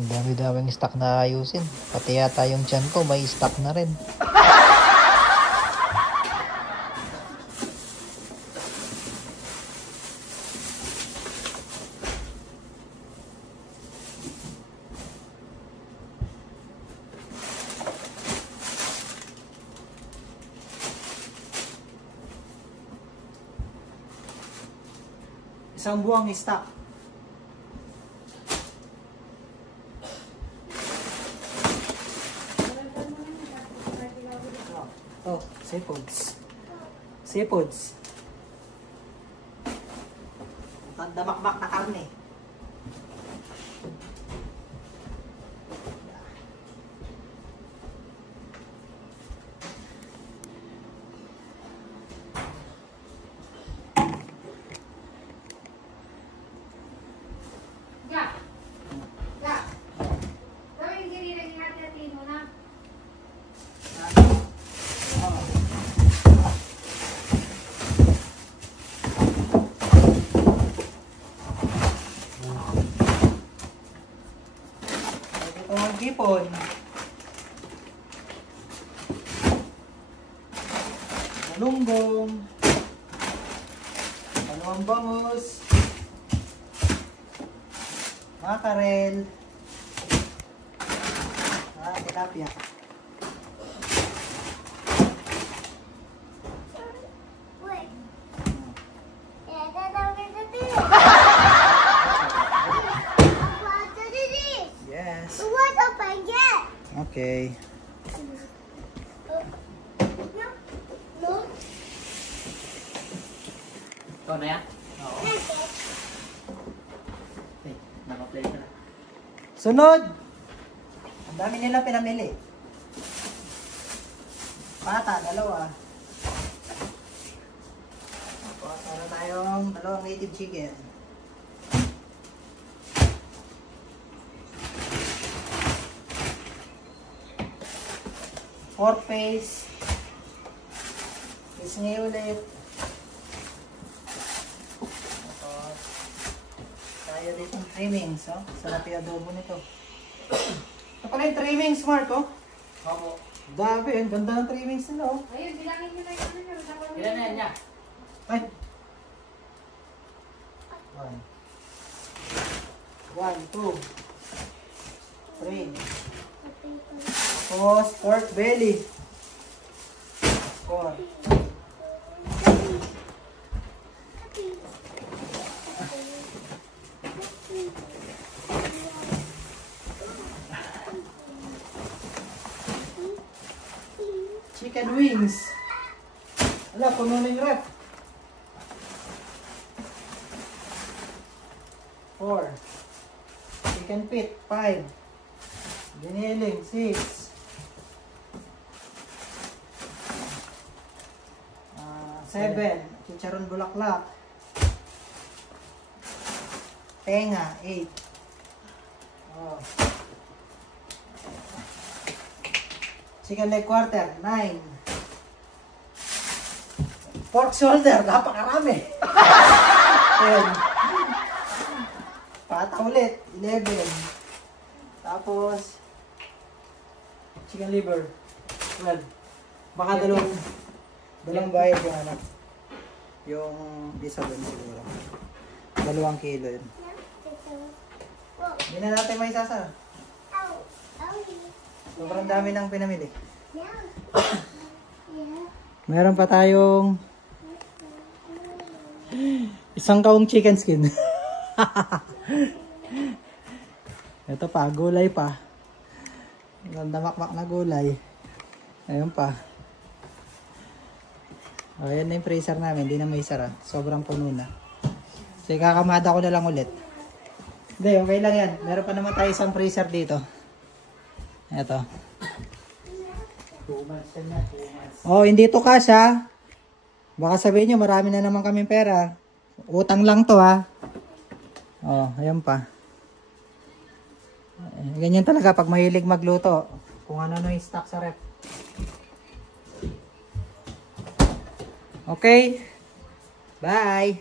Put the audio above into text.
Ang dami-daming stock na ayusin. Pati yata yung tiyan ko may stock na rin. Isang buwang stock. Oh, seafoods. Seafoods. Ang damakbak na karne. Gipon. Malunggong. Dalawang bangus. Makarel. Tilapia. Yes. Okay. Ikaw na yan? Oo. Okay, naka-play ka na. Sunod! Ang dami nila pinamili. Pata, dalawa. Para tayong dalawang native chicken. Pork face. Pisngi ulit. Tapos, tayo dito ng trimmings. Oh. Sarap yung adobo nito. Ito pala yung trimmings, Mark. Oh. Opo. Dami. Ang ganda ng trimmings nila. Oh. Ayun, bilangin nyo na yun. Ilan na yan niya? Ay. 1, 2, 3. Tapos, pork belly. Pork. Chicken wings. Ala, puno na yung rep. 4. Chicken feet, 5. Giniling, 6. 7. Chicharon bulaklak. Tenga, 8. Oh. Chicken leg quarter, 9. Pork shoulder, napakarami. 10. Pata ulit, 11. Tapos, chicken liver, 12. Baka dalawang bayad yung anak. Yung isa doon siguro. 2 kilo yun. Hindi na natin may sasa. Sobrang dami nang pinamili. Meron pa tayong isang kaong chicken skin. Ito pa, gulay pa. Ganda makmak na gulay. Ayun pa. Ayan na yung freezer namin, hindi na may sara. Sobrang puno na. So, kakamada ko na lang ulit. Hindi, okay lang yan. Meron pa naman tayo isang freezer dito. Ito. 2 months na. 2 months. Oh, hindi to cash ha. Baka sabihin nyo, marami na naman kaming pera. Utang lang to ha. Oh, ayan pa. Ganyan talaga pag mahilig magluto. Kung ano yung stock sa rep. Okay. Bye.